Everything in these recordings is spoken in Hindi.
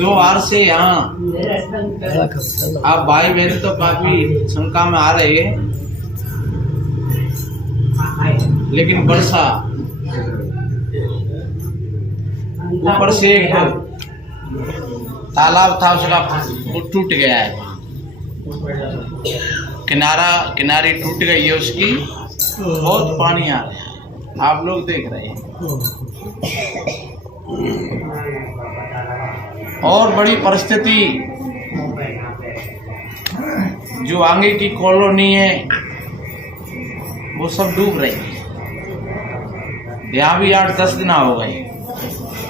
2 बार से यहाँ आप भाई बहन तो काफी शंका में आ रहे हैं, लेकिन वर्षा ऊपर से एक तालाब था उसका वो टूट गया है, किनारी टूट गई है उसकी, बहुत पानी आ रहा है, आप लोग देख रहे हैं। और बड़ी परिस्थिति जो आगे की कॉलोनी है वो सब डूब रही है। यहाँ भी 8-10 दिन हो गए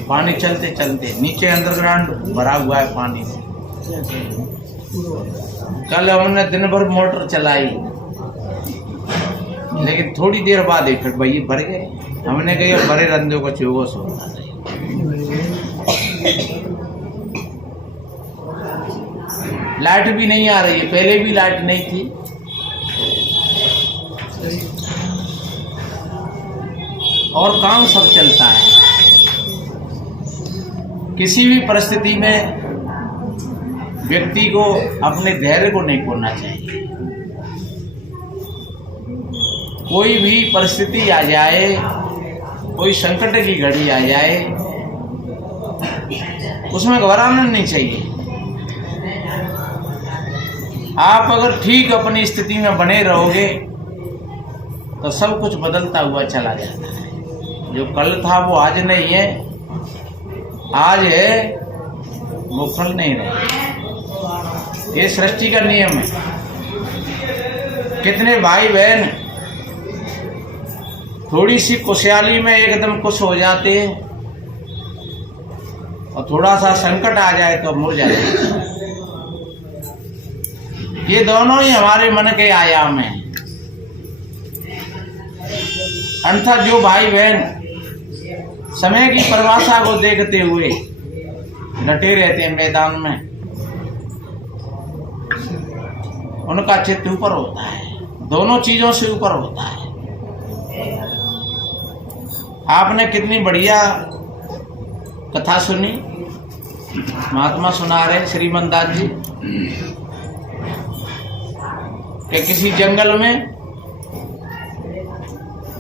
पानी चलते चलते, नीचे अंडरग्राउंड भरा हुआ है पानी से। कल हमने दिन भर मोटर चलाई, लेकिन थोड़ी देर बाद ही फिर भाई भर गए। हमने कहा भरे रंधों को चोगो सो। लाइट भी नहीं आ रही है, पहले भी लाइट नहीं थी। और काम सब चलता है। किसी भी परिस्थिति में व्यक्ति को अपने धैर्य को नहीं खोना चाहिए। कोई भी परिस्थिति आ जाए, कोई संकट की घड़ी आ जाए, उसमें घबराना नहीं चाहिए। आप अगर ठीक अपनी स्थिति में बने रहोगे तो सब कुछ बदलता हुआ चला जाता है। जो कल था वो आज नहीं है, आज है वो कल नहीं रहे। ये सृष्टि का नियम है। कितने भाई बहन थोड़ी सी खुशहाली में एकदम खुश हो जाते हैं और थोड़ा सा संकट आ जाए तो मुड़ जाते। ये दोनों ही हमारे मन के आयाम हैं। अन्यथा जो भाई बहन समय की परिभाषा को देखते हुए डटे रहते हैं मैदान में, उनका चित्त ऊपर होता है, दोनों चीजों से ऊपर होता है। आपने कितनी बढ़िया कथा सुनी, महात्मा सुना रहे श्रीमंदास जी कि किसी जंगल में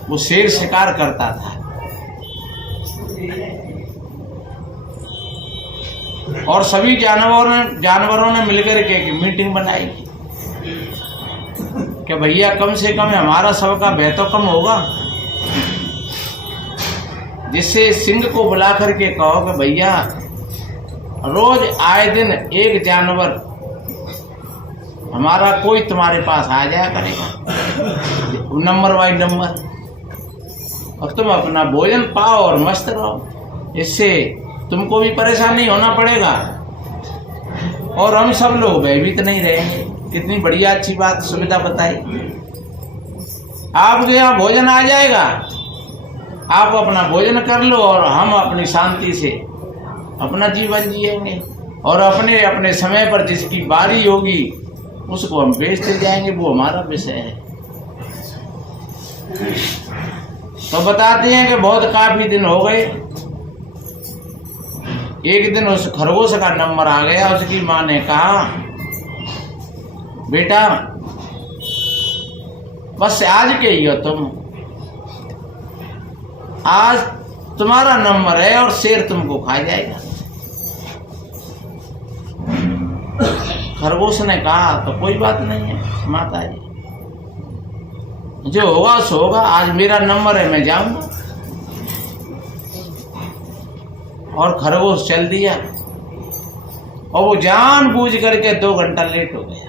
वो शेर शिकार करता था और सभी जानवरों ने मिलकर के एक मीटिंग बनाई कि भैया कम से कम हमारा सबका भय तो कम होगा, जिससे सिंह को बुला करके कहो कि भैया रोज आए दिन एक जानवर हमारा कोई तुम्हारे पास आ जाया करेगा नंबर बाई नंबर, और तुम अपना भोजन पाओ और मस्त रहो। इससे तुमको भी परेशान नहीं होना पड़ेगा और हम सब लोग भयभीत नहीं रहेंगे। कितनी बढ़िया अच्छी बात, सुविधा बताई। आपके यहाँ भोजन आ जाएगा, आप अपना भोजन कर लो और हम अपनी शांति से अपना जीवन जिएंगे और अपने अपने समय पर जिसकी बारी होगी उसको हम बेचते जाएंगे, वो हमारा विषय है। तो बताते हैं कि बहुत काफी दिन हो गए। एक दिन उस खरगोश का नंबर आ गया। उसकी माँ ने कहा बेटा बस आज के ही हो तुम, आज तुम्हारा नंबर है और शेर तुमको खा जाएगा। खरगोश ने कहा तो कोई बात नहीं है माता जी, जो होगा सो होगा, आज मेरा नंबर है, मैं जाऊंगा। और खरगोश चल दिया और वो जानबूझ करके 2 घंटा लेट हो गया।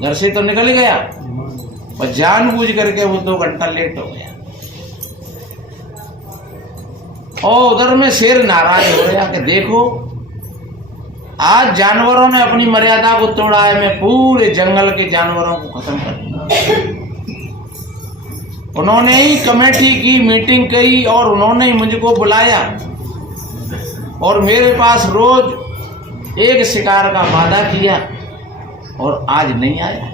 घर से तो निकल गया और जानबूझ करके वो 2 घंटा लेट हो गया। और उधर में शेर नाराज हो गया कि देखो आज जानवरों ने अपनी मर्यादा को तोड़ा है, मैं पूरे जंगल के जानवरों को खत्म कर दूंगा। उन्होंने ही कमेटी की मीटिंग की और उन्होंने ही मुझको बुलाया और मेरे पास रोज एक शिकार का वादा किया और आज नहीं आया।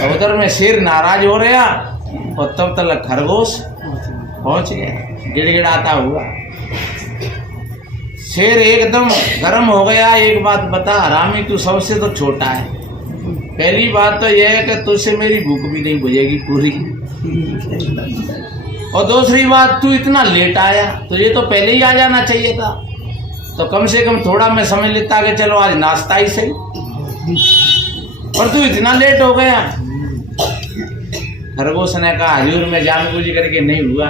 तो उधर में शेर नाराज हो रहा और तब तक खरगोश पहुंच गया गिड़गिड़ाता हुआ। शेर एकदम गर्म हो गया। एक बात बता हरामी, तू सबसे तो छोटा है। पहली बात तो यह है कि तुझसे मेरी भूख भी नहीं बुझेगी पूरी, और दूसरी बात तू इतना लेट आया, तुझे तो पहले ही आ जाना चाहिए था। तो कम से कम थोड़ा मैं समझ लेता कि चलो आज नाश्ता ही सही, और तू इतना लेट हो गया। खरगोश ने कहा हजूर मैं जानबूझ करके नहीं हुआ,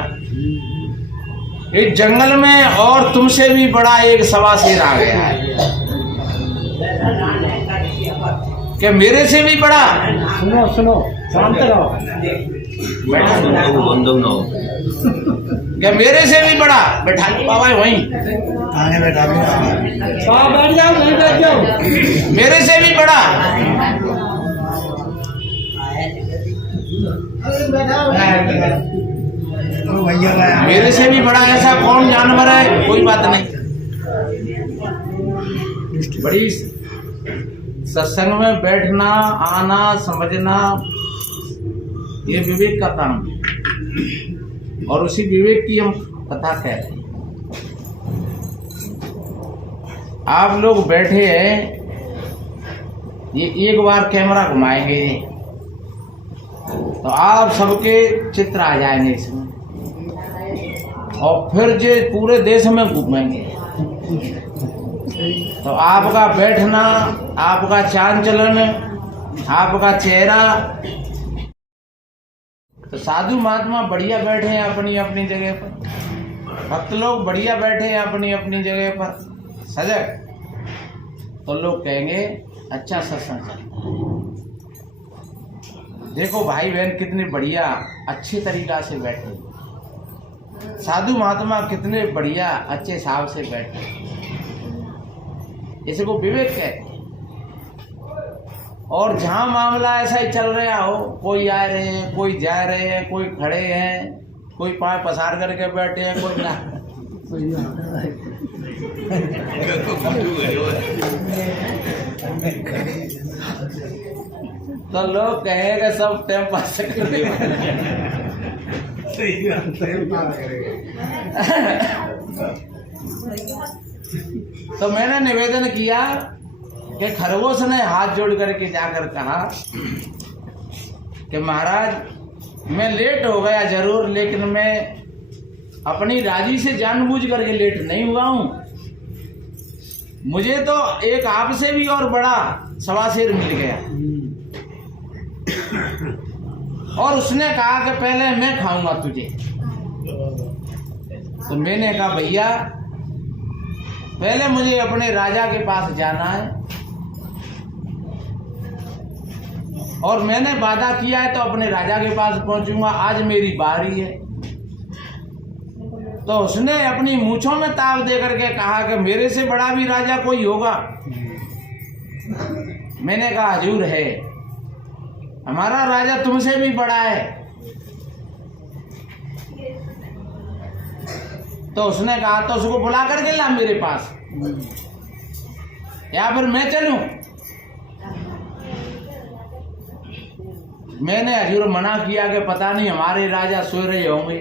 इस जंगल में और तुमसे भी बड़ा एक सवा शेर आ गया है। क्या मेरे से भी बड़ा? सुनो सुनो, शांत रहो। क्या मेरे से भी बड़ा? बैठा लो बाबा वहीं, बैठ जाओ, नहीं बैठ जाओ। मेरे से भी बड़ा? मेरे से भी बड़ा ऐसा कौन जानवर है? कोई बात नहीं। बड़ी सत्संग में बैठना, आना, समझना, ये विवेक का काम है, और उसी विवेक की हम कथा कह रहे हैं। आप लोग बैठे हैं, ये एक बार कैमरा घुमाएंगे तो आप सबके चित्र आ जाएंगे इसमें, और फिर जो पूरे देश में घूमेंगे तो आपका बैठना, आपका चाल चलन, आपका चेहरा। तो साधु महात्मा बढ़िया बैठे हैं अपनी अपनी जगह पर, भक्त लोग बढ़िया बैठे हैं अपनी अपनी जगह पर सजग, तो लोग कहेंगे अच्छा सत्संग चलता है। देखो भाई बहन कितने बढ़िया अच्छे तरीका से बैठे, साधु महात्मा कितने बढ़िया अच्छे हिसाब से बैठे, इसे को विवेक कहते हैं। और जहां मामला ऐसा ही चल रहा हो, कोई आ रहे हैं, कोई जा रहे हैं, कोई खड़े हैं, कोई पाँव पसार करके बैठे हैं, कोई ना, तो लोग कहेंगे सब टाइम पास तो मैंने निवेदन किया कि खरगोश ने हाथ जोड़ करके जाकर कहा कि महाराज मैं लेट हो गया जरूर, लेकिन मैं अपनी राजी से जानबूझ करके लेट नहीं हुआ हूं। मुझे तो एक आपसे भी और बड़ा सवा शेर मिल गया, और उसने कहा कि पहले मैं खाऊंगा तुझे। तो मैंने कहा भैया पहले मुझे अपने राजा के पास जाना है, और मैंने वादा किया है तो अपने राजा के पास पहुंचूंगा, आज मेरी बारी है। तो उसने अपनी मूंछों में ताव दे करके कहा कि मेरे से बड़ा भी राजा कोई होगा? मैंने कहा हजूर है, हमारा राजा तुमसे भी बड़ा है। तो उसने कहा तो उसको बुला करके ला मेरे पास, या फिर मैं चलूं? मैंने हजूर मना किया कि पता नहीं हमारे राजा सो रहे होंगे,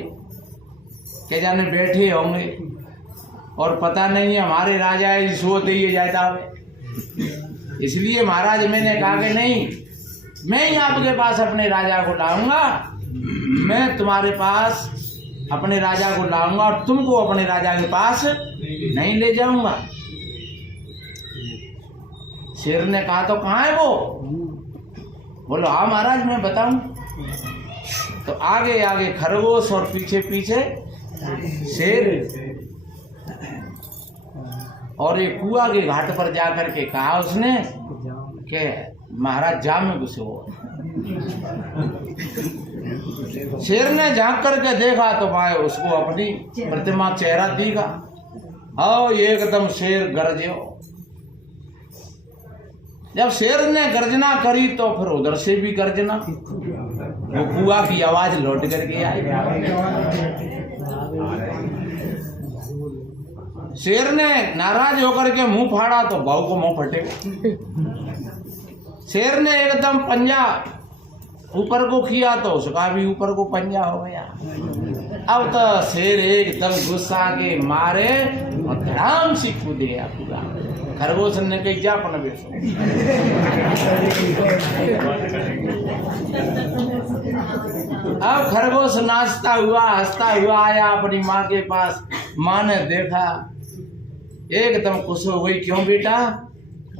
क्या जाने बैठे होंगे, और पता नहीं हमारे राजा सोते ही जाता है। इसलिए महाराज मैंने कहा कि नहीं, मैं ही आपके पास अपने राजा को लाऊंगा, मैं तुम्हारे पास अपने राजा को लाऊंगा और तुमको अपने राजा के पास नहीं ले जाऊंगा। शेर ने कहा तो कहाँ है वो? बोलो हाँ महाराज मैं बताऊं। तो आगे आगे खरगोश और पीछे पीछे शेर, और एक कुआ के घाट पर जाकर के कहा उसने कि महाराज जाम में घुसे हो। शेर ने झांक करके देखा तो भाई उसको अपनी प्रतिमा चेहरा दिखा, और एकदम शेर गरजे हो। जब शेर ने गर्जना करी तो फिर उधर से भी गर्जना, वो कुआ की आवाज लौट करके आई। शेर ने नाराज होकर के मुंह फाड़ा तो भाव को मुंह फटे। शेर ने एकदम पंजा ऊपर को किया तो उसका भी ऊपर को पंजा हो गया। अब तो शेर एकदम गुस्सा के मारे और धड़ाम से कूद गया पूरा। खरगोश ने कही जा अपन बेसो। अब खरगोश नाचता हुआ हंसता हुआ आया अपनी माँ के पास। माँ ने देखा एकदम खुश हो गई। क्यों बेटा,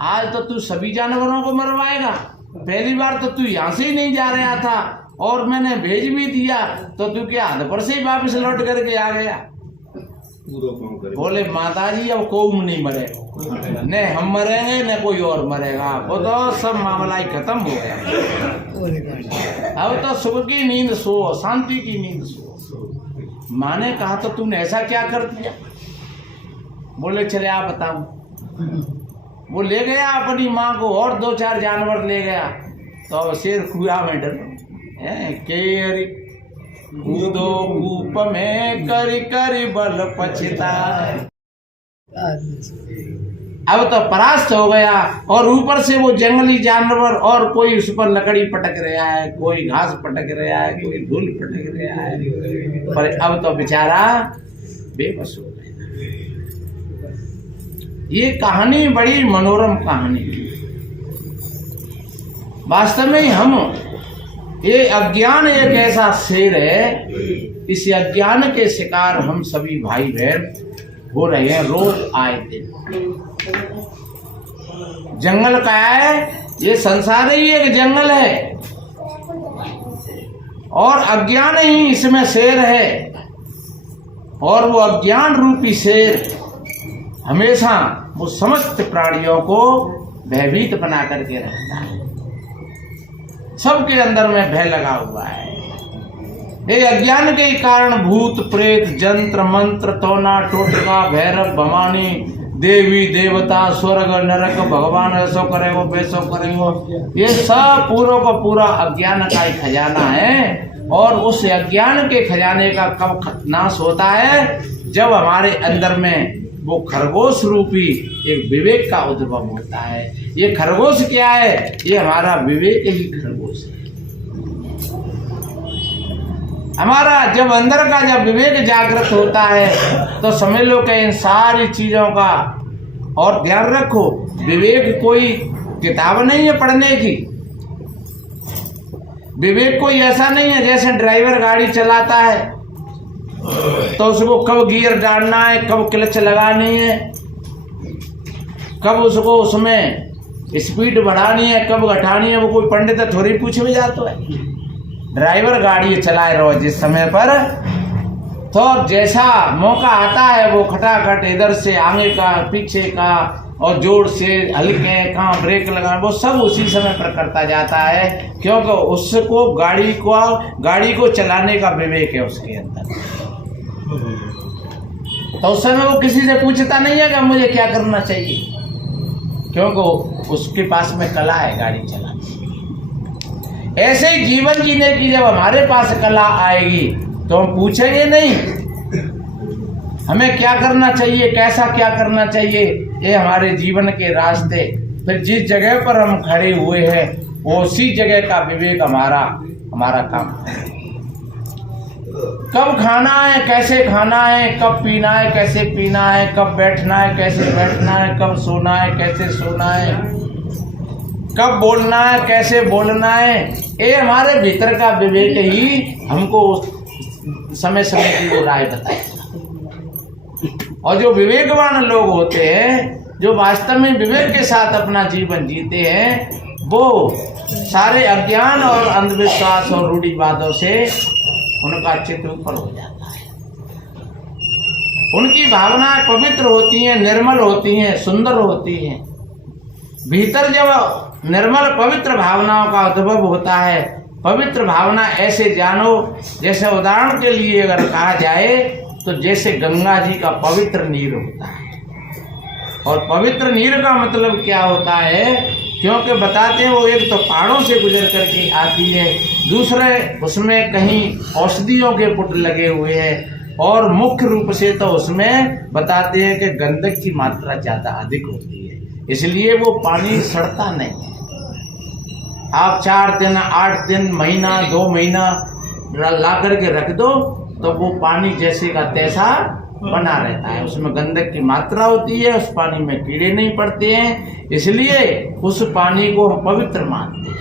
आज तो तू सभी जानवरों को मरवाएगा? पहली बार तो तू यहाँ से ही नहीं जा रहा था और मैंने भेज भी दिया तो तू क्या हाथ पर से ही वापस लौट करके आ गया? बोले माताजी अब कोई नहीं मरेगा, न हम मरेंगे न कोई और मरेगा, वो तो सब मामला ही खत्म हो गया। अब तो सुख की नींद सो, शांति की नींद सो। माँ ने कहा तो तूने ऐसा क्या कर दिया? बोले चले आप बताओ। वो ले गया अपनी माँ को और 2-4 जानवर ले गया। तो शेर कुआ में डर केरी कूदो कूप में करी करी बल पछताए। अब तो परास्त हो गया और ऊपर से वो जंगली जानवर और कोई उस पर लकड़ी पटक रहा है, कोई घास पटक रहा है, कोई धूल पटक रहा है, पर अब तो बेचारा बेबस हो गया। ये कहानी बड़ी मनोरम कहानी है। वास्तव में हम ये अज्ञान एक ऐसा शेर है, इस अज्ञान के शिकार हम सभी भाई बहन हो रहे हैं रोज आए दिन। जंगल का है, ये संसार ही एक जंगल है और अज्ञान ही इसमें शेर है। और वो अज्ञान रूपी शेर हमेशा वो समस्त प्राणियों को भयभीत बना करके रखता है। सबके अंदर में भय लगा हुआ है। ये अज्ञान के कारण भूत प्रेत जंत्र मंत्र टोना टोटका भैरव भवानी देवी देवता स्वर्ग नरक भगवान ऐसो करेगो वैसो करेगो, ये सब पूरा का पूरा अज्ञान का ही खजाना है। और उस अज्ञान के खजाने का कब नाश होता है? जब हमारे अंदर में वो खरगोश रूपी एक विवेक का उद्भव होता है। ये खरगोश क्या है? ये हमारा विवेक ही खरगोश है। हमारा जब अंदर का जब विवेक जागृत होता है तो समझ लो कि इन सारी चीजों का, और ध्यान रखो विवेक कोई किताब नहीं है पढ़ने की। विवेक कोई ऐसा नहीं है जैसे ड्राइवर गाड़ी चलाता है तो उसको कब गियर डालना है, कब क्लच लगानी है, कब उसको उसमें स्पीड बढ़ानी है, कब घटानी है, वो कोई पंडित थोड़ी पूछ में जाता है। ड्राइवर गाड़ी चलाए रहो जिस समय पर, तो जैसा मौका आता है वो खटाखट इधर से आगे का पीछे का और जोर से हल्के कहाँ ब्रेक लगाना, वो सब उसी समय पर करता जाता है, क्योंकि उसको गाड़ी को चलाने का विवेक है उसके अंदर। तो उस समय वो किसी से पूछता नहीं है कि मुझे क्या करना चाहिए, क्योंकि उसके पास में कला है गाड़ी चलाने। ऐसे ही जीवन जीने की जब हमारे पास कला आएगी तो हम पूछेंगे नहीं हमें क्या करना चाहिए, कैसा क्या करना चाहिए। ये हमारे जीवन के रास्ते, फिर जिस जगह पर हम खड़े हुए हैं वो उसी जगह का विवेक हमारा काम है। कब खाना है, कैसे खाना है, कब पीना है, कैसे पीना है, कब बैठना है, कैसे बैठना है, कब सोना है, कैसे सोना है, कब बोलना है, कैसे बोलना है, ये हमारे भीतर का विवेक ही हमको समय समय की वो राय बताएगा। और जो विवेकवान लोग होते हैं, जो वास्तव में विवेक के साथ अपना जीवन जीते हैं, वो सारे अज्ञान और अंधविश्वास और रूढ़िवादों से उनका चित्त ऊपर हो जाता है। उनकी भावनाएं पवित्र होती हैं, निर्मल होती हैं, सुंदर होती हैं। भीतर जब निर्मल पवित्र भावनाओं का उद्भव होता है, पवित्र भावना ऐसे जानो जैसे उदाहरण के लिए अगर कहा जाए तो जैसे गंगा जी का पवित्र नीर होता है। और पवित्र नीर का मतलब क्या होता है, क्योंकि बताते हैं वो एक तो पहाड़ों से गुजर करके आती है, दूसरे उसमें कहीं औषधियों के पुट लगे हुए हैं, और मुख्य रूप से तो उसमें बताते हैं कि गंधक की मात्रा ज़्यादा अधिक होती है, इसलिए वो पानी सड़ता नहीं है। आप 4 दिन 8 दिन महीना 2 महीना ला करके रख दो तो वो पानी जैसे का तैसा बना रहता है। उसमें गंधक की मात्रा होती है, उस पानी में कीड़े नहीं पड़ते हैं, इसलिए उस पानी को हम पवित्र मानते हैं।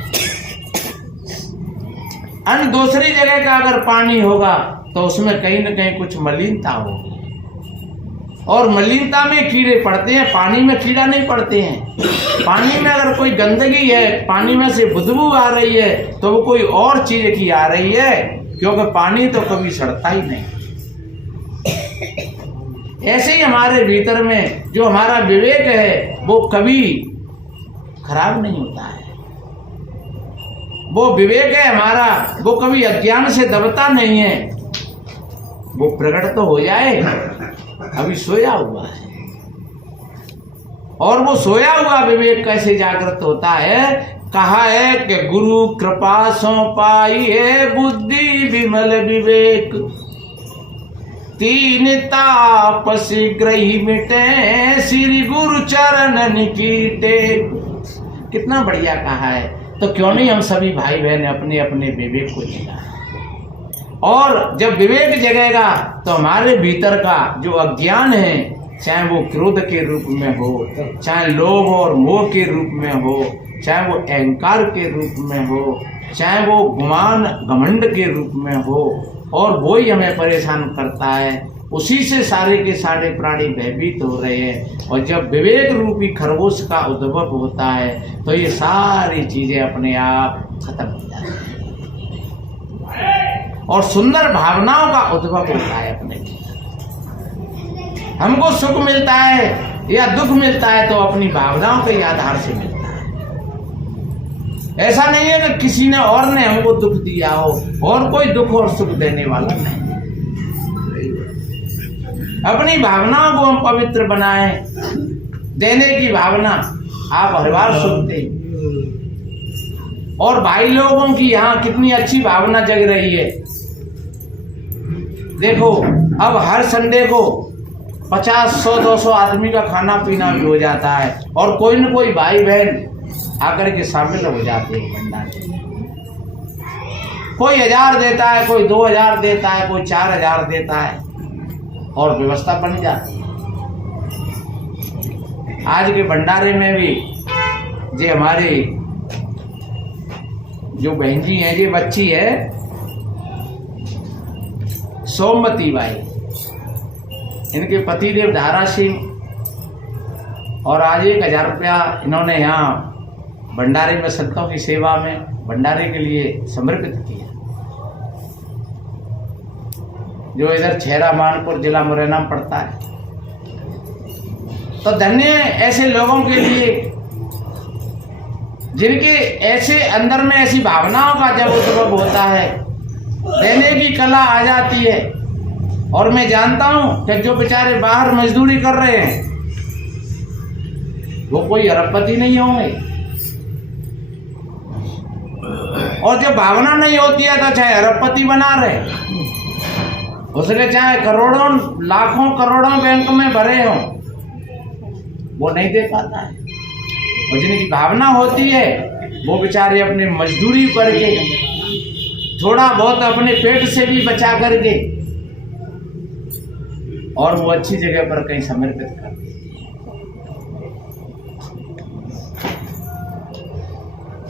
अन्य दूसरी जगह का अगर पानी होगा तो उसमें कहीं न कहीं कुछ मलिनता होगी, और मलिनता में कीड़े पड़ते हैं, पानी में कीड़ा नहीं पड़ते हैं। पानी में अगर कोई गंदगी है, पानी में से बदबू आ रही है तो वो कोई और चीज की आ रही है, क्योंकि पानी तो कभी सड़ता ही नहीं। ऐसे ही हमारे भीतर में जो हमारा विवेक है वो कभी खराब नहीं होता है। वो विवेक है हमारा, वो कभी अज्ञान से दबता नहीं है। वो प्रकट तो हो जाए, अभी सोया हुआ है, और वो सोया हुआ विवेक कैसे जागृत होता है? कहा है कि गुरु कृपा सो पाई है बुद्धि विमल विवेक, तीन तापस ग्रही मिटे श्री गुरु चरण निकीटे। कितना बढ़िया कहा है। तो क्यों नहीं हम सभी भाई बहन अपने अपने विवेक को जगाएं, और जब विवेक जगेगा तो हमारे भीतर का जो अज्ञान है, चाहे वो क्रोध के रूप में हो, चाहे लोभ और मोह के रूप में हो, चाहे वो अहंकार के रूप में हो, चाहे वो गुमान घमंड के रूप में हो, और वो ही हमें परेशान करता है, उसी से सारे के सारे प्राणी भयभीत हो रहे हैं। और जब विवेक रूपी खरगोश का उद्भव होता है तो ये सारी चीजें अपने आप खत्म हो जाती हैं और सुंदर भावनाओं का उद्भव होता है अपने भीतर। हमको सुख मिलता है या दुख मिलता है तो अपनी भावनाओं के आधार से मिलता है। ऐसा नहीं है कि किसी ने और ने हमको दुख दिया हो, और कोई दुख और सुख देने वाला नहीं। अपनी भावनाओं को हम पवित्र बनाएं, देने की भावना। आप हर बार सुनते, और भाई लोगों की यहाँ कितनी अच्छी भावना जग रही है। देखो अब हर संडे को 50, 100, 200 आदमी का खाना पीना भी हो जाता है, और कोई न कोई भाई बहन आकर के शामिल हो जाते हैं भंडारे। कोई 1000 देता है, कोई 2000 देता है, कोई 4000 देता है, और व्यवस्था बन जाती है। आज के भंडारे में भी ये हमारे जो बहन जी हैं, ये बच्ची है सोमवती बाई, इनके पतिदेव धारा सिंह, और आज 1000 रुपया इन्होंने यहाँ भंडारे में संतों की सेवा में भंडारे के लिए समर्पित किया, जो इधर छेरा मानपुर जिला मुरैना में पड़ता है। तो धन्य ऐसे लोगों के लिए जिनके ऐसे अंदर में ऐसी भावनाओं का जब उद्भव होता है, देने की कला आ जाती है। और मैं जानता हूं कि जो बेचारे बाहर मजदूरी कर रहे हैं वो कोई अरबपति नहीं होंगे, और जब भावना नहीं होती है तो चाहे अरबपति बना रहे, उसके चाहे करोड़ों लाखों करोड़ों बैंक में भरे हों, वो नहीं दे पाता है। और जिनकी भावना होती है वो बेचारे अपने मजदूरी करके थोड़ा बहुत अपने पेट से भी बचा करके और वो अच्छी जगह पर कहीं समर्पित कर दे।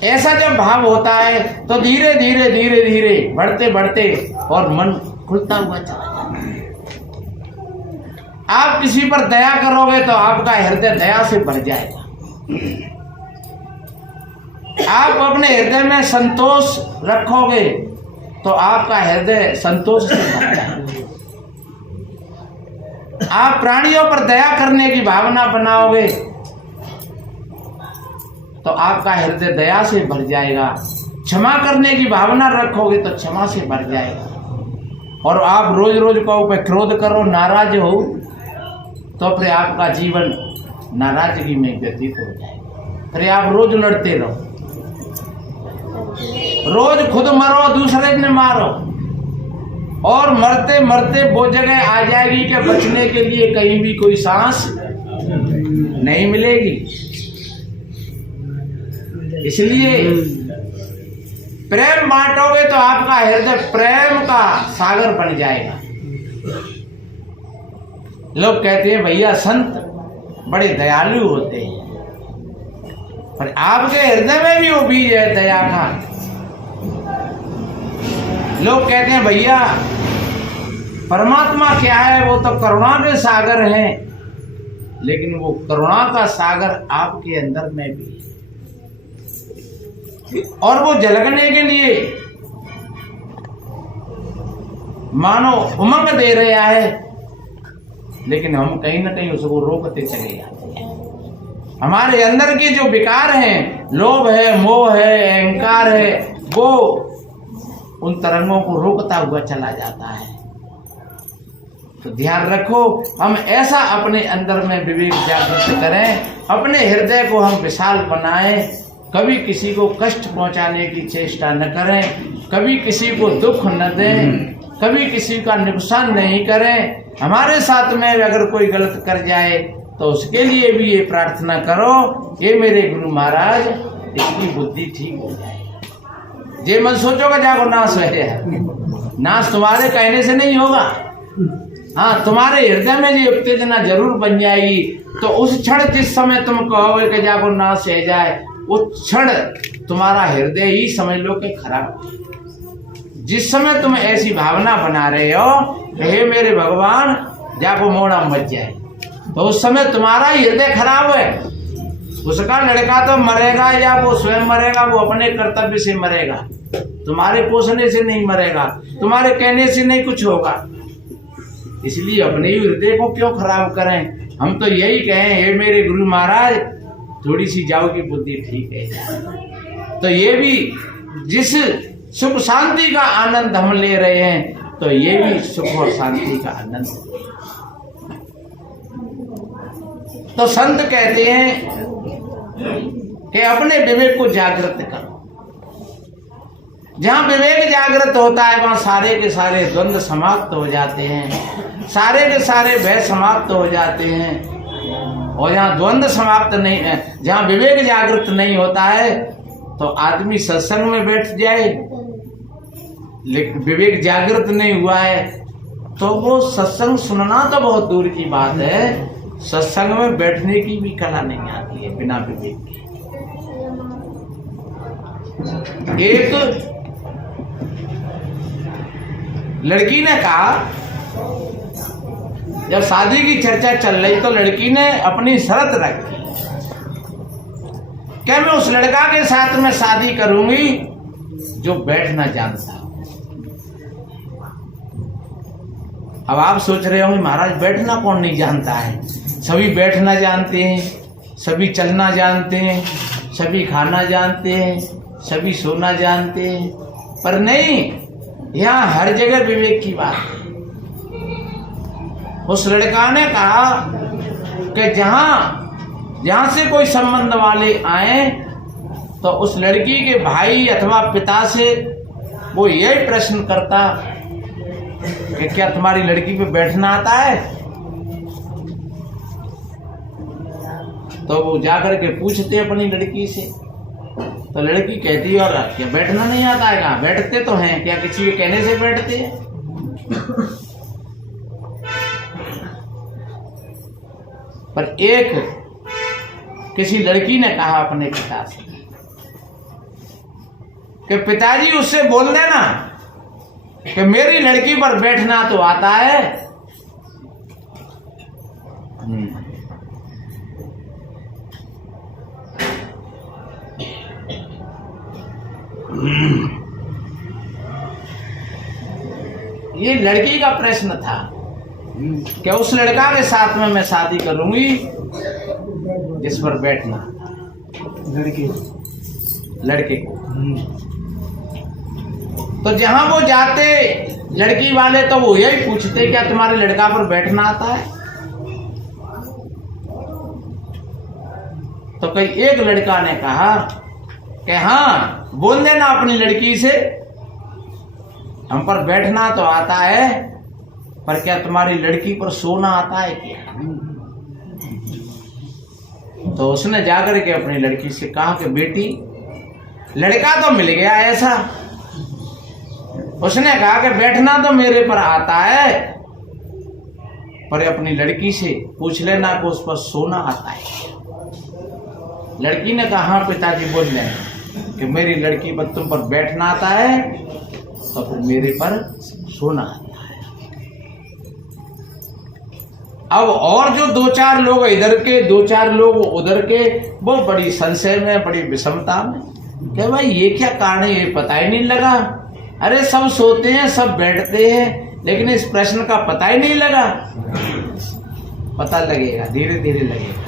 ऐसा जब भाव होता है तो धीरे धीरे धीरे धीरे बढ़ते बढ़ते और मन खुलता हुआ चला जाता है। आप किसी पर दया करोगे तो आपका हृदय दया से भर जाएगा। आप अपने हृदय में संतोष रखोगे तो आपका हृदय संतोष से भर जाएगा। आप प्राणियों पर दया करने की भावना बनाओगे तो आपका हृदय दया से भर जाएगा। क्षमा करने की भावना रखोगे तो क्षमा से भर जाएगा। और आप रोज रोज कहो पे क्रोध करो, नाराज हो, तो फिर आपका जीवन नाराजगी में व्यतीत हो जाएगा। फिर आप रोज लड़ते रहो, रोज खुद मरो, दूसरे ने मारो, और मरते मरते वो जगह आ जाएगी कि बचने के लिए कहीं भी कोई सांस नहीं मिलेगी। इसलिए प्रेम बांटोगे तो आपका हृदय प्रेम का सागर बन जाएगा। लोग कहते हैं भैया संत बड़े दयालु होते हैं, पर आपके हृदय में भी वो बीज है दया का। लोग कहते हैं भैया परमात्मा क्या है, वो तो करुणा के सागर हैं, लेकिन वो करुणा का सागर आपके अंदर में भी है, और वो झलकने के लिए मानो उमंग दे रहा है, लेकिन हम कहीं ना कहीं उसको रोकते चले जाते हैं। हमारे अंदर के जो विकार हैं, लोभ है, मोह है, अहंकार है, वो उन तरंगों को रोकता हुआ चला जाता है। तो ध्यान रखो, हम ऐसा अपने अंदर में विवेक जागृत करें, अपने हृदय को हम विशाल बनाएं, कभी किसी को कष्ट पहुंचाने की चेष्टा न करें, कभी किसी को दुख न दें, कभी किसी का नुकसान नहीं करें। हमारे साथ में अगर कोई गलत कर जाए तो उसके लिए भी ये प्रार्थना करो, ये मेरे गुरु महाराज इसकी बुद्धि ठीक हो जाए। जे मन सोचोगे जागो नाश हो जाए, नाश तुम्हारे कहने से नहीं होगा। हाँ, तुम्हारे हृदय में ये उत्तेजना जरूर बन जाएगी। तो उस क्षण जिस समय तुम कहोगे कि जागो नाश हो जाए, उस क्षण तुम्हारा हृदय ही समझ लो कि खराब। जिस समय तुम ऐसी भावना बना रहे हो हे मेरे भगवान जाको मोड़ा मच जाए, तो उस समय तुम्हारा ही हृदय खराब है। उसका लड़का तो मरेगा या वो स्वयं मरेगा, वो अपने कर्तव्य से मरेगा, तुम्हारे पोषणे से नहीं मरेगा, तुम्हारे कहने से नहीं कुछ होगा। इसलिए अपने ही हृदय को क्यों खराब करें। हम तो यही कहें हे मेरे गुरु महाराज थोड़ी सी जाओ की बुद्धि ठीक है। तो ये भी जिस सुख शांति का आनंद हम ले रहे हैं, तो ये भी सुख और शांति का आनंद। तो संत कहते हैं कि अपने विवेक को जागृत करो। जहां विवेक जागृत होता है वहां सारे के सारे द्वंद्व समाप्त हो जाते हैं, सारे के सारे भय समाप्त हो जाते हैं। और जहां द्वंद्व समाप्त नहीं है, जहां विवेक जागृत नहीं होता है, तो आदमी सत्संग में बैठ जाए, लेकिन विवेक जागृत नहीं हुआ है तो वो सत्संग सुनना तो बहुत दूर की बात है, सत्संग में बैठने की भी कला नहीं आती है बिना विवेक के। एक लड़की ने कहा, जब शादी की चर्चा चल रही तो लड़की ने अपनी शर्त रखी कि मैं उस लड़का के साथ में शादी करूंगी जो बैठना जानता हो। अब आप सोच रहे होंगे महाराज बैठना कौन नहीं जानता है, सभी बैठना जानते हैं, सभी चलना जानते हैं, सभी खाना जानते हैं, सभी सोना जानते हैं, पर नहीं, यहाँ हर जगह विवेक की बात है। उस लड़का ने कहा कि जहां से कोई संबंध वाले आए तो उस लड़की के भाई अथवा पिता से वो यही प्रश्न करता कि क्या तुम्हारी लड़की पे बैठना आता है। तो वो जाकर के पूछते अपनी लड़की से, तो लड़की कहती है और क्या बैठना नहीं आता है, कहाँ बैठते तो हैं, क्या किसी के कहने से बैठते हैं। पर एक किसी लड़की ने कहा अपने पिता से कि पिताजी उससे बोल देना कि मेरी लड़की पर बैठना तो आता है। ये लड़की का प्रश्न था कि उस लड़का के साथ में मैं शादी करूंगी जिस पर बैठना लड़के को। तो जहां वो जाते लड़की वाले तो वो यही पूछते क्या तुम्हारे लड़का पर बैठना आता है। तो कोई एक लड़का ने कहा कि हाँ बोल देना अपनी लड़की से, हम पर बैठना तो आता है, पर क्या तुम्हारी लड़की पर सोना आता है क्या। तो उसने जाकर के अपनी लड़की से कहा कि बेटी लड़का तो मिल गया ऐसा, उसने कहा कि बैठना तो मेरे पर आता है, पर अपनी लड़की से पूछ लेना कि उस पर सोना आता है। लड़की ने कहा हाँ पिताजी बोल रहे हैं कि मेरी लड़की पर तुम पर बैठना आता है तो फिर मेरे पर सोना आता है। अब और जो दो चार लोग इधर के दो चार लोग उधर के, वो बड़ी संशय में, बड़ी विषमता में कि भाई ये क्या कारण है, ये पता ही नहीं लगा। अरे सब सोते हैं, सब बैठते हैं, लेकिन इस प्रश्न का पता ही नहीं लगा। पता लगेगा, धीरे धीरे लगेगा।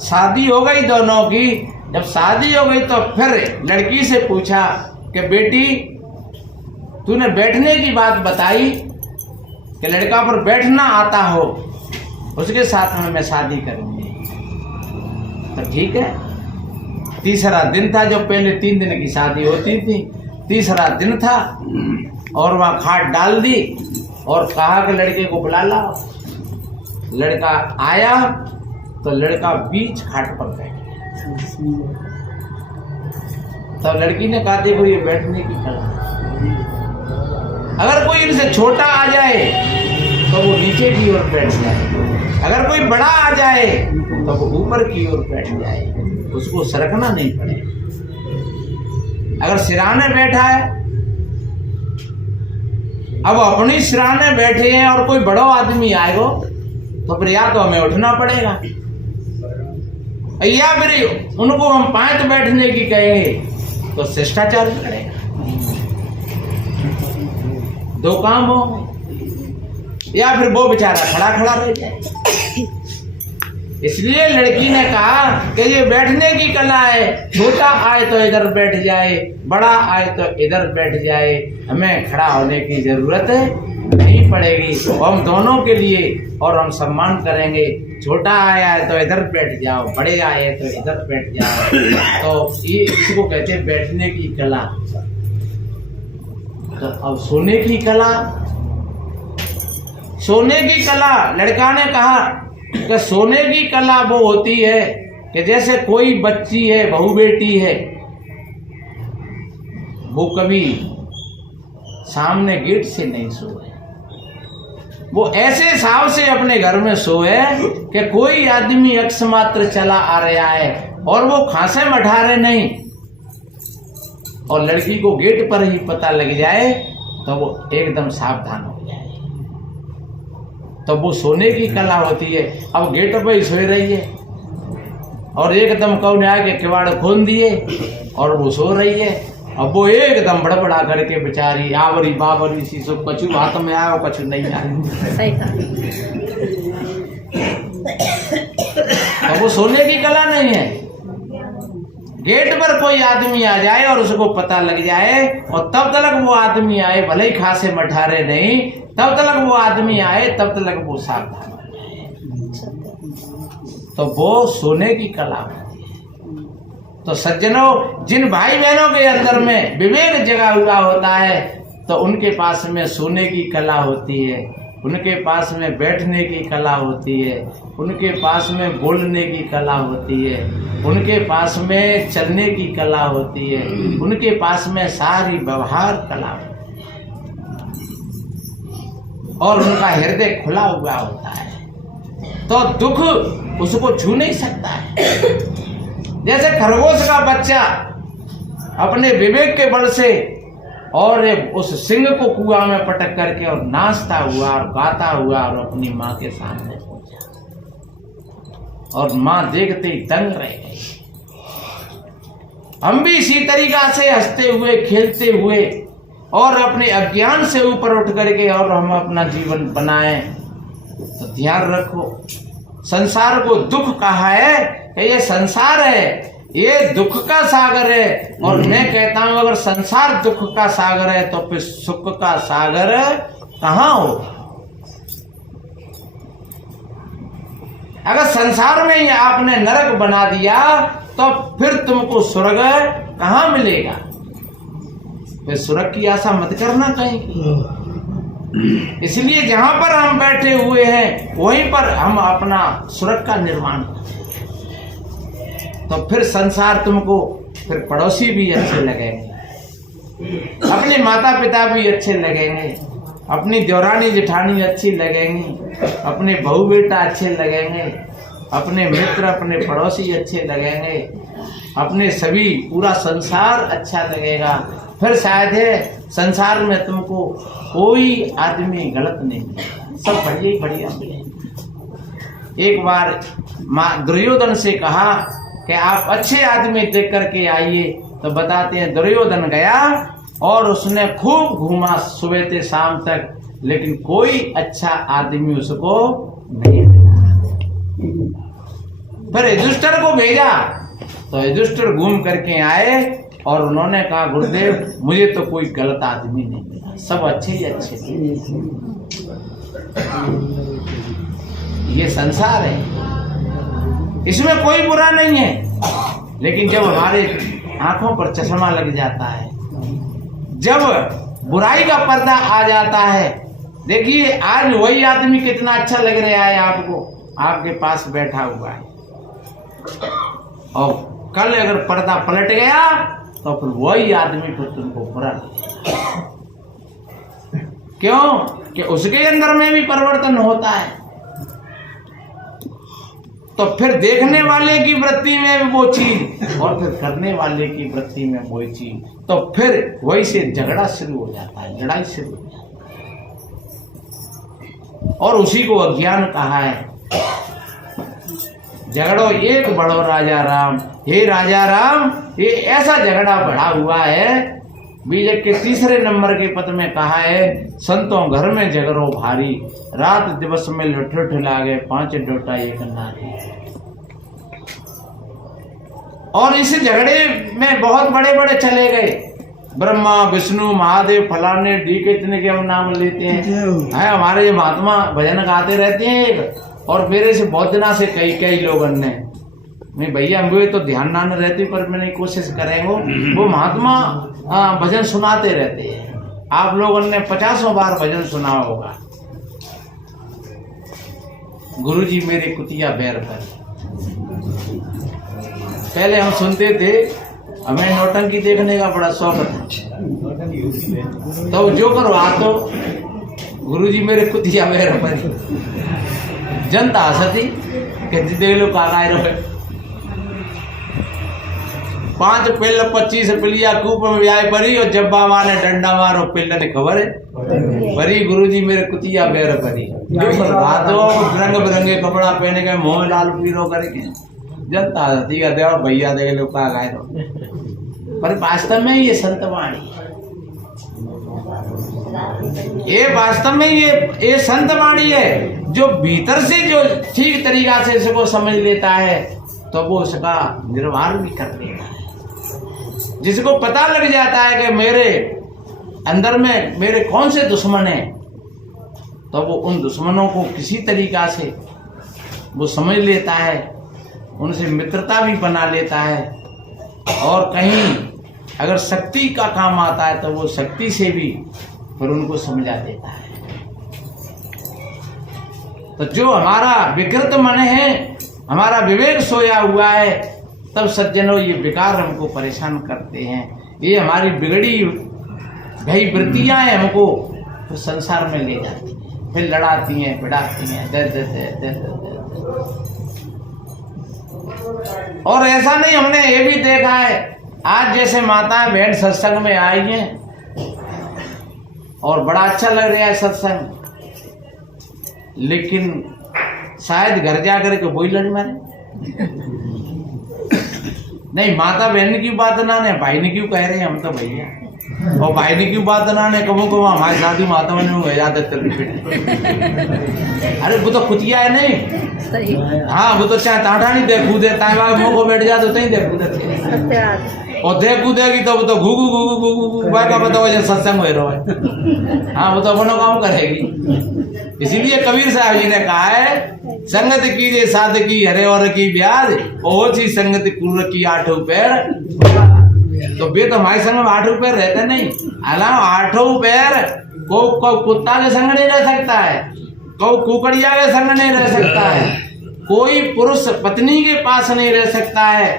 शादी हो गई दोनों की, जब शादी हो गई तो फिर लड़की से पूछा कि बेटी तूने बैठने की बात बताई कि लड़का पर बैठना आता हो, उसके साथ में मैं शादी करूंगी। तो ठीक है। तीसरा दिन था, जो पहले 3 दिन की शादी होती थी, तीसरा दिन था और वहां खाट डाल दी और कहा कि लड़के को बुला लाओ। लड़का आया तो लड़का बीच खाट पर बैठ गया। तब लड़की ने कहा देखो ये बैठने की कला, अगर कोई इनसे छोटा आ जाए तो वो नीचे की ओर बैठ जाए, अगर कोई बड़ा आ जाए तो वो ऊपर की ओर बैठ जाए, उसको सरकना नहीं पड़ेगा। अगर सिराने बैठा है, अब अपनी सिराने बैठे हैं और कोई बड़ा आदमी आएगा तो फिर या तो हमें उठना पड़ेगा या फिर उनको हम पांच बैठने की कहेंगे तो शिष्टाचार करेगा। दो काम हो, या फिर वो बेचारा खड़ा खड़ा रह जाए। इसलिए लड़की ने कहा कि ये बैठने की कला है, छोटा आए तो इधर बैठ जाए, बड़ा आए तो इधर बैठ जाए, हमें खड़ा होने की जरूरत नहीं पड़ेगी। हम दोनों के लिए और हम सम्मान करेंगे। छोटा आया है तो इधर बैठ जाओ, बड़े आए तो इधर बैठ जाओ। तो ये इसको कहते हैं बैठने की कला। तो अब सोने की कला, सोने की कला, लड़का ने कहा कि सोने की कला वो होती है कि जैसे कोई बच्ची है, बहू बेटी है, वो कभी सामने गेट से नहीं सोए, वो ऐसे हिसाब से अपने घर में सोए कि कोई आदमी अकस्मात्र चला आ रहा है और वो खांसे मठारे नहीं, और लड़की को गेट पर ही पता लग जाए तो वो एकदम सावधान हो जाए। तो वो सोने की कला होती है। अब गेट पर ही सोई रही है और एकदम कौन आके किवाड़ खोल दिए और वो सो रही है। अब वो एकदम बड़बड़ा करके बेचारी आवरी बावरी सी सब, कछु हाथ में आया कछु नहीं आया। सही था। तो वो सोने की कला नहीं है। गेट पर कोई आदमी आ जाए और उसको पता लग जाए और तब तक वो आदमी आए, भले ही खासे मठारे नहीं, तब तक वो आदमी आए, तब तक वो सावधान हो जाए। तो वो सोने की कला होती है। तो सज्जनों, जिन भाई बहनों के अंदर में विवेक जगा हुआ होता है तो उनके पास में सोने की कला होती है, उनके पास में बैठने की कला होती है, उनके पास में बोलने की कला होती है, उनके पास में चलने की कला होती है, उनके पास में सारी व्यवहार कला होती है और उनका हृदय खुला हुआ होता है। तो दुख उसको छू नहीं सकता है। जैसे खरगोश का बच्चा अपने विवेक के बल से और उस सिंह को कुआं में पटक करके और नाचता हुआ और गाता हुआ और अपनी माँ के सामने पहुंचा और माँ देखते ही दंग रह गई। हम भी इसी तरीका से हंसते हुए, खेलते हुए और अपने अज्ञान से ऊपर उठ करके और हम अपना जीवन बनाएं। तो ध्यान रखो, संसार को दुख कहा है कि ये संसार है, ये दुख का सागर है। और मैं कहता हूं अगर संसार दुख का सागर है तो फिर सुख का सागर कहां हो? अगर संसार में ही आपने नरक बना दिया तो फिर तुमको स्वर्ग कहां मिलेगा? फिर स्वर्ग की आशा मत करना कहीं। इसलिए जहां पर हम बैठे हुए हैं वहीं पर हम अपना स्वर्ग का निर्माण करें। तो फिर संसार तुमको फिर पड़ोसी भी अच्छे लगेंगे, अपने माता पिता भी अच्छे लगेंगे, अपनी देवरानी जेठानी अच्छी लगेंगी, अपने बहू बेटा अच्छे लगेंगे, अपने मित्र अपने पड़ोसी अच्छे लगेंगे, अपने सभी पूरा संसार अच्छा लगेगा। फिर शायद है संसार में तुमको कोई आदमी गलत नहीं मिलेगा, सब बढ़िया ही बढ़िया मिलेंगे। एक बार माँ दुर्योधन से कहा कि आप अच्छे आदमी देख करके आइए, तो बताते हैं दुर्योधन गया और उसने खूब घूमा सुबह से शाम तक, लेकिन कोई अच्छा आदमी उसको नहीं मिला। फिर युधिष्ठिर को भेजा, तो युधिष्ठिर घूम करके आए और उन्होंने कहा गुरुदेव मुझे तो कोई गलत आदमी नहीं मिला, सब अच्छे ही अच्छे थे। ये संसार है, इसमें कोई बुरा नहीं है, लेकिन जब हमारे आंखों पर चश्मा लग जाता है, जब बुराई का पर्दा आ जाता है, देखिए आज वही आदमी कितना अच्छा लग रहा है आपको, आपके पास बैठा हुआ है, और कल अगर पर्दा पलट गया तो फिर वही आदमी फिर तुमको बुरा लगेगा। क्यों? कि उसके अंदर में भी परिवर्तन होता है, तो फिर देखने वाले की वृत्ति में वो चीज और फिर करने वाले की वृत्ति में वही चीज, तो फिर वही से झगड़ा शुरू हो जाता है, लड़ाई शुरू हो जाती है, और उसी को अज्ञान कहा है। झगड़ो एक बड़ो राजा राम, हे राजा राम, ये ऐसा झगड़ा बढ़ा हुआ है। बीजक के 3 नंबर के पद में कहा है, संतों घर में झगड़ो भारी, रात दिवस में लुठ लागे, 5 डोटा एक नारी। और इस झगड़े में बहुत बड़े बड़े चले गए, ब्रह्मा विष्णु महादेव फलाने डी के इतने के हम नाम लेते हैं। हमारे ये महात्मा भजन गाते रहते हैं, और मेरे से बहुत दिना से कई लोगों ने, नहीं भैया मुझे तो ध्यान ना रहती, पर मैंने कोशिश करेंगे, वो महात्मा भजन सुनाते रहते हैं। आप लोगों ने 50 बार भजन सुना होगा, गुरुजी मेरे कुतिया बैर पर। पहले हम सुनते थे, हमें नौटंकी देखने का बड़ा शौक था, तो जो करवा तो गुरुजी मेरे कुतिया बैर पर, जनता हंसती कि देख लो काका रहे 5 पिल्ल 25 पिलिया कूप में ब्याह परी, और जब्बा माने डंडा मारो पिल्ल ने खबर है परी, गुरुजी मेरे कुतिया बैर परी। रातों रंग बिरंगे कपड़ा पहने के, मुंह लाल पीरो करके, जनता हंसती का देव भैया देख लो काका रहो। पर वास्तव में ये संतवाणी है, ये वास्तव में ये संत वाणी है। जो भीतर से जो ठीक तरीका से इसको समझ लेता है, तो वो उसका निर्वाह भी कर लेता है। जिसको पता लग जाता है कि मेरे अंदर में मेरे कौन से दुश्मन हैं, तो वो उन दुश्मनों को किसी तरीका से वो समझ लेता है, उनसे मित्रता भी बना लेता है, और कहीं अगर शक्ति का काम आता है तो वो शक्ति से भी फिर उनको समझा देता है। तो जो हमारा विकृत मन है, हमारा विवेक सोया हुआ है, तब सज्जनों ये विकार हमको परेशान करते हैं, ये हमारी बिगड़ी भई वृत्तियां हैं, हमको तो संसार में ले जाती हैं, फिर लड़ाती हैं, बिड़ाती हैं, दर। और ऐसा नहीं, हमने ये भी देखा है, आज जैसे माताएं बहन सत्संग में आई हैं और बड़ा अच्छा लग रहा है सत्संग, लेकिन शायद घर जाकर के वही लड़ मारे। नहीं, माता बहन की बात ना ने, भाई ने क्यों कह रहे हैं हम तो भैया, और भाई ने क्यों बात ना ने, कबो कबो हमारी शादी माता में याद अरे वो तो कुतिया है नहीं, हाँ वो तो चाहे टाटा नहीं देखू देता है, मुँह को बैठ जाते तो ही देखू देते, और देखू देगी तो वो तो घू का बताओ सत्संग हो रहा है, हाँ वो तो अपना काम करेगी। इसीलिए कबीर साहब जी ने कहा है, संगत कीजिए साधकी हरे और की ब्याज, और सी संगत कुर्र की 8 पैर। तो वे तो हमारे संग में 8 पैर रहते नहीं, अलावा 8 पैर को कुत्ता के संग नहीं रह सकता है, को कुकड़िया के संग नहीं रह सकता है, कोई पुरुष पत्नी के पास नहीं रह सकता है,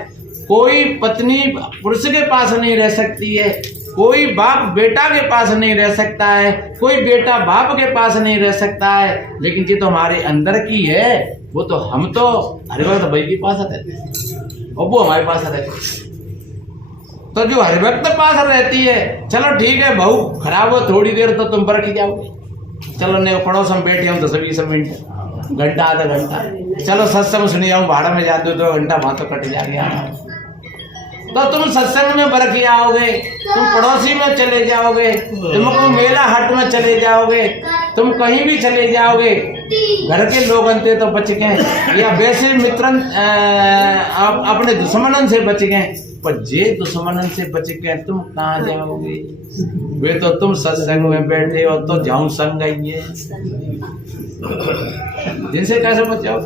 कोई पत्नी पुरुष के पास नहीं रह सकती है, कोई बाप बेटा के पास नहीं रह सकता है, कोई बेटा बाप के पास नहीं रह सकता है। लेकिन ये तो हमारे अंदर की है, वो तो हम तो हरिभक्त भाई के पास रहते हैं और वो हमारे पास रहते। तो जो हरिभक्त पास रहती है, चलो ठीक है बहू खराब हो थोड़ी देर तो तुम बरख जाओगे, चलो नहीं पड़ोस हम बैठे हम 10-20 मिनट घंटा आधा घंटा, चलो सत्संग सुनी आऊँ भाड़ा में जा दो 2 घंटा वहां तो कट जाएगा। तो तुम सत्संग में बरख जाओगे, तुम पड़ोसी में चले जाओगे, तुम मेला हट में चले जाओगे, तुम कहीं भी चले जाओगे, घर के लोग अंते तो बच गए या वैसे मित्रन अपने दुश्मनन से बच गए, पर जे दुश्मनन से बच गए तुम कहाँ जाओगे? वे तो तुम सत्संग में बैठे हो तो जाऊं संग आइए, जिनसे कैसे बचाओ?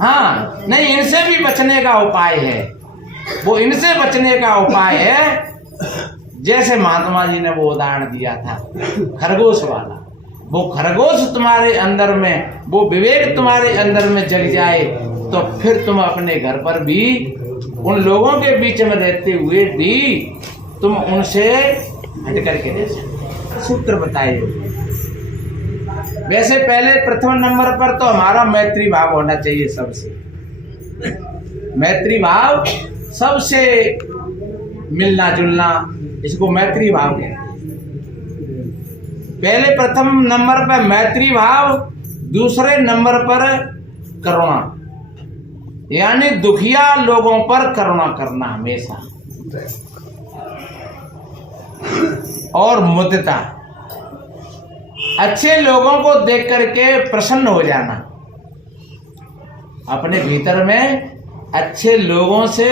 हाँ नहीं, इनसे भी बचने का उपाय है, वो इनसे बचने का उपाय है। जैसे महात्मा जी ने वो उदाहरण दिया था खरगोश वाला, वो खरगोश तुम्हारे अंदर में, वो विवेक तुम्हारे अंदर में जग जाए तो फिर तुम अपने घर पर भी उन लोगों के बीच में रहते हुए भी तुम उनसे हट करके रह सकते। सूत्र बताए। वैसे पहले प्रथम नंबर पर तो हमारा मैत्री भाव होना चाहिए सबसे, मैत्री भाव सबसे मिलना जुलना, इसको मैत्री भाव कहते हैं। पहले प्रथम नंबर पर मैत्री भाव, दूसरे नंबर पर करुणा, यानी दुखिया लोगों पर करुणा करना हमेशा, और मुदिता, अच्छे लोगों को देख करके प्रसन्न हो जाना। अपने भीतर में अच्छे लोगों से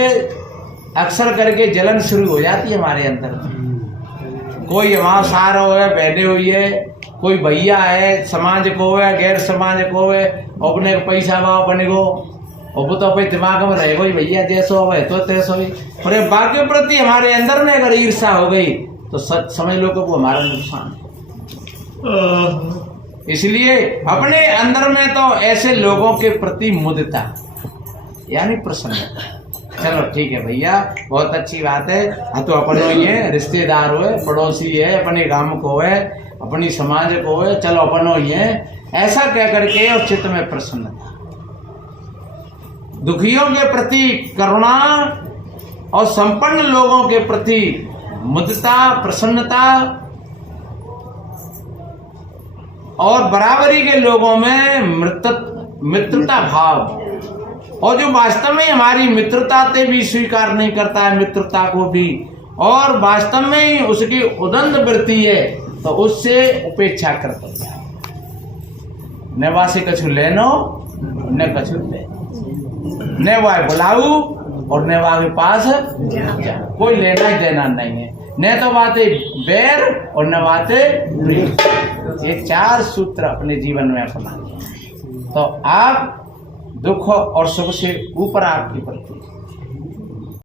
अक्सर करके जलन शुरू हो जाती है हमारे अंदर में। कोई वहाँ सार हो है, बैठे हुई है, कोई भैया है, समाज को है, गैर समाज को है, अपने पैसा भाव बने गो, और वो तो अपने दिमाग में रहेगा ही भैया जैसो हो तो तैसो ही, और बाकी प्रति हमारे अंदर में अगर ईर्षा हो गई तो सच समझ लो कि वो हमारा नुकसान है। इसलिए अपने अंदर में तो ऐसे लोगों के प्रति मुदिता यानी प्रसन्नता। चलो ठीक है भैया, बहुत अच्छी बात है, हाँ तो अपन ही है, रिश्तेदार हो, पड़ोसी है, अपने गांव को है, अपनी समाज को है, चलो अपन ही है, ऐसा कह करके और चित्त में प्रसन्नता। दुखियों के प्रति करुणा और संपन्न लोगों के प्रति मुदिता, प्रसन्नता, और बराबरी के लोगों में मित्रता भाव, और जो वास्तव में हमारी मित्रता से भी स्वीकार नहीं करता है मित्रता को भी, और वास्तव में ही उसकी उदंड वृत्ति है तो उससे उपेक्षा करता है। न वासे कछु लेनो न कछु ले, न वाय बुलाऊ और न वाके पास जाओ, कोई लेना ही देना नहीं है, न तो बातें बैर और न बातें प्रीत। ये 4 सूत्र अपने जीवन में अपना तो आप दुख और सुख से ऊपर आपकी प्रति